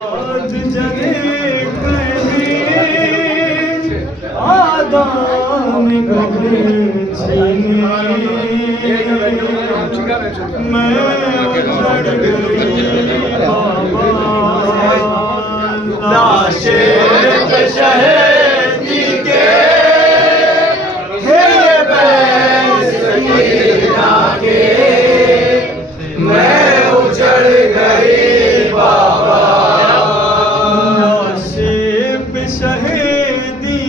आज जगे आदान गए मैं उजड़ गई बाबा लाशे शहदी के मैं उजड़ गई बाबा शहीदी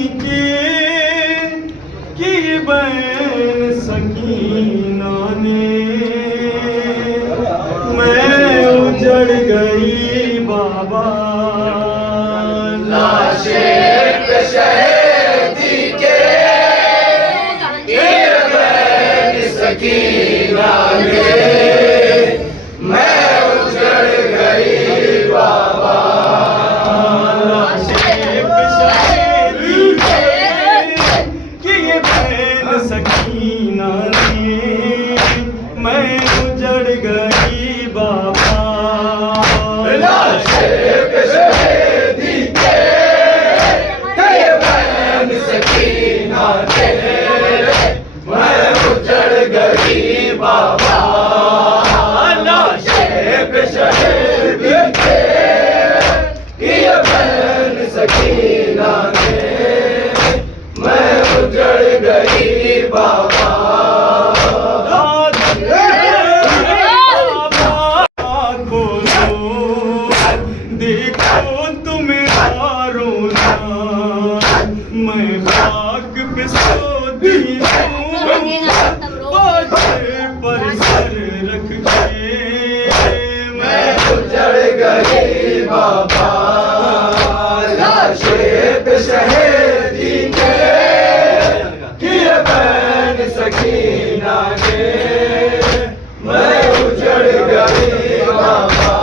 की बैन सकीना ने मैं उजड़ गई बाबा लाशे पे शहीदी के बैन सकीना ने मैं उजड़ गई बाबा सकीना ने मैं उजड़ गई बाबा लाशे पे शहीदी के बैन सकीना ने मैं उजड़ गई बाबा लाशे पे शहीदी के बैन सकीना ने मैं उजड़ गई बाबा देखो तुम्हें रोना मैं खाक पे सोती हूँ पर सर रख के मैं उजड़ गई बाबा लाशे पे शहीदी के बैन सकीना ने मैं उजड़ गई बाबा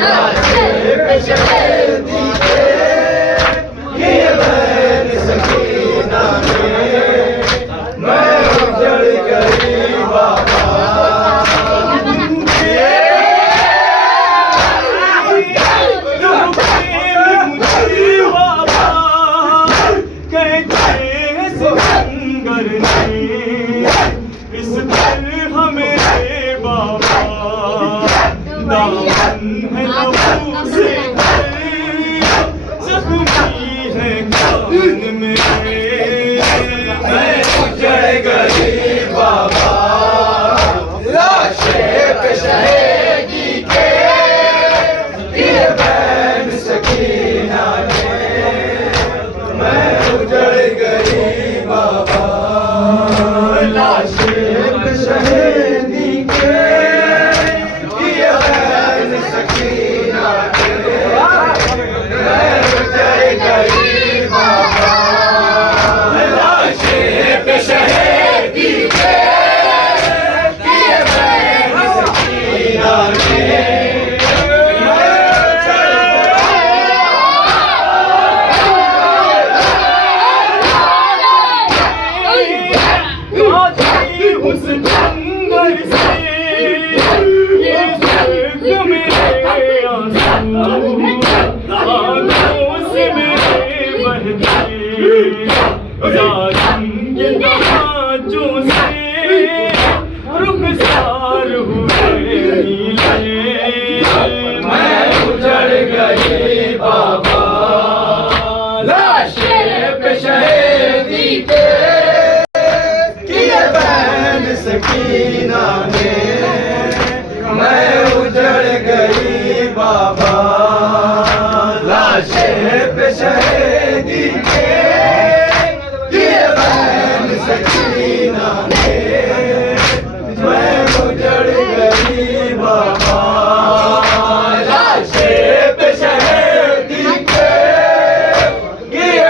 लाशे पे शहीदी के बैन सकीना ने मैं उजड़ गई बाबा इस तरह मेरे बाबा दामन है लहू से जख्मी है कान में मैं उजड़ गई बाबा लाशे पे शहीदी के बैन सकीना ने मैं उजड़ गई बाबा लाशे पे शहीदी के बैन सकीना ने मैं उजड़ गई बाबा लाशे पे शहीदी के बैन सकीना ने उस जंगल से मेरे आंसू से मेरे बहते के नवाजों से रुखसार हुए मैं उजड़ गई बाबा लाशे पे शहीदी के बैन सकीना ने मैं उजड़ गई बाबा लाशे पे शहीदी के बैन सकीना ने मैं उजड़ गई बाबा लाशे पे शहीदी के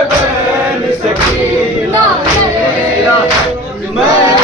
बैन सकीना ने मैं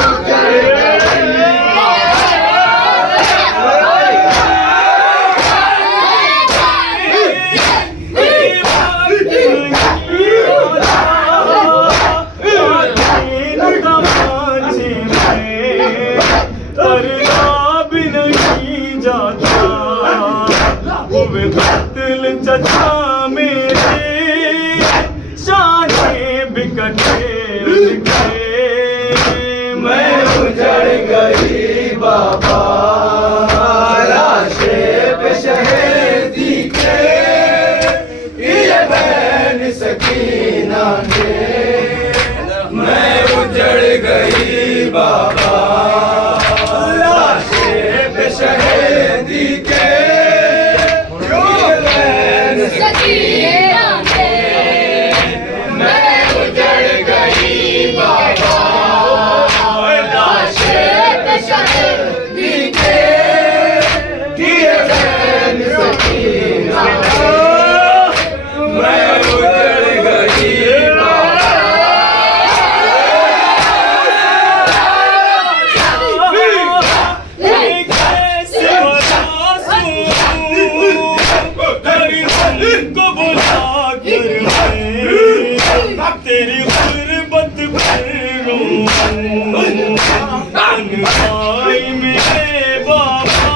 भाई मेरे बाबा,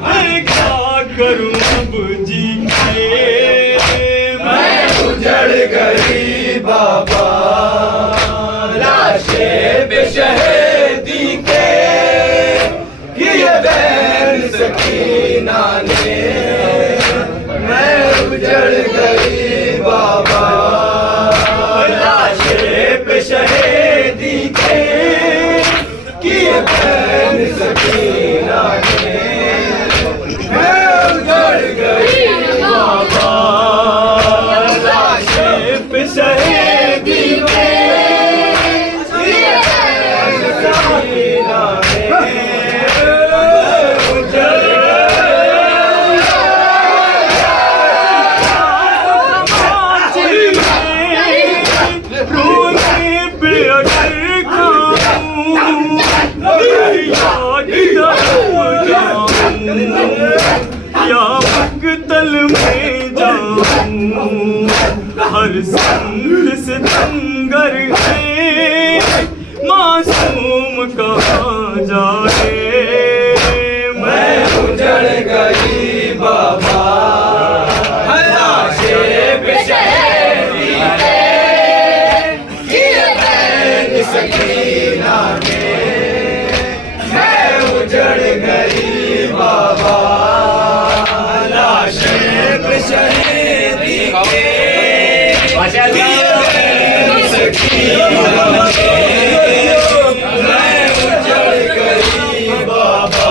मैं क्या करूं अब जी के। मैं उजड़ गई बाबा, लाशें पे शहीदी के किए बैन सकीना ने। मैं उजड़ गई बाबा, लाशें पे शहीदी के किए बैन सकीना ने। मैं उजड़ गई बाबा, लाशें पे शहीदी के किए बैन सकीना ने। तल में जाऊं हर संग से दंगर है, मासूम कहाँ जाए। मैं उजड़ गई बाबा, लाशें पे शहीदी के किए बैन सकीना ने। मैं उजड़ गई बाबा, लाशें पे शहीदी के किए बैन सकीना ने। मैं उजड़ गई बाबा,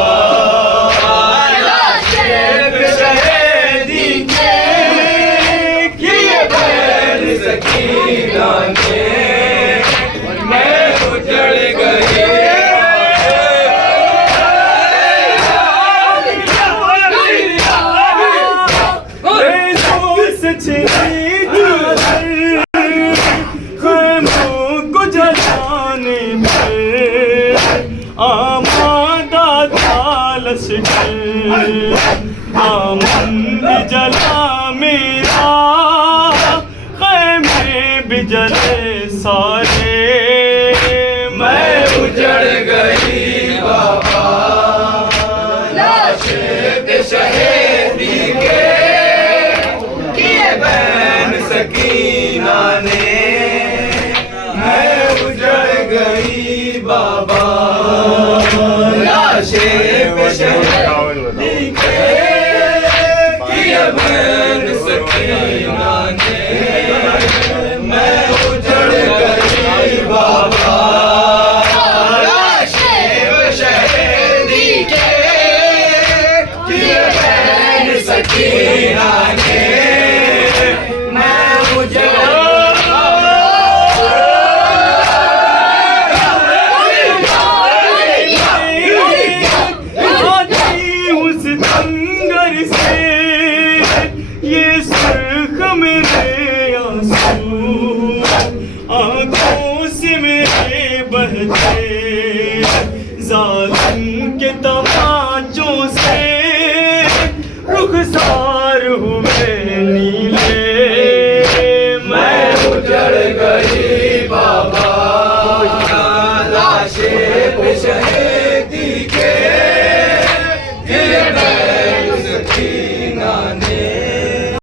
लाशें पे शहीदी के किए बैन सकीना ने। मैं उजड़ गई को जलाने में आमादा था लश्कर, दामन भी जला मेरा, खैमे भी जले सारे। मैं उजड़ गई बाबा, लाशें पे शहीदी के किए बैन सकीना ने। मैं उजड़ गई बाबा, लाशें पे शहीदी के किए बैन सकीना ने। मैं उजड़ गई बाबा, लाशें पे शहीदी के किए बैन सकीना ने। मैं उजड़ उस दंगर से ये सुर्ख मेरे आंसू, आंखों से मेरे बहते, जालिम के तमाचों से रुखसार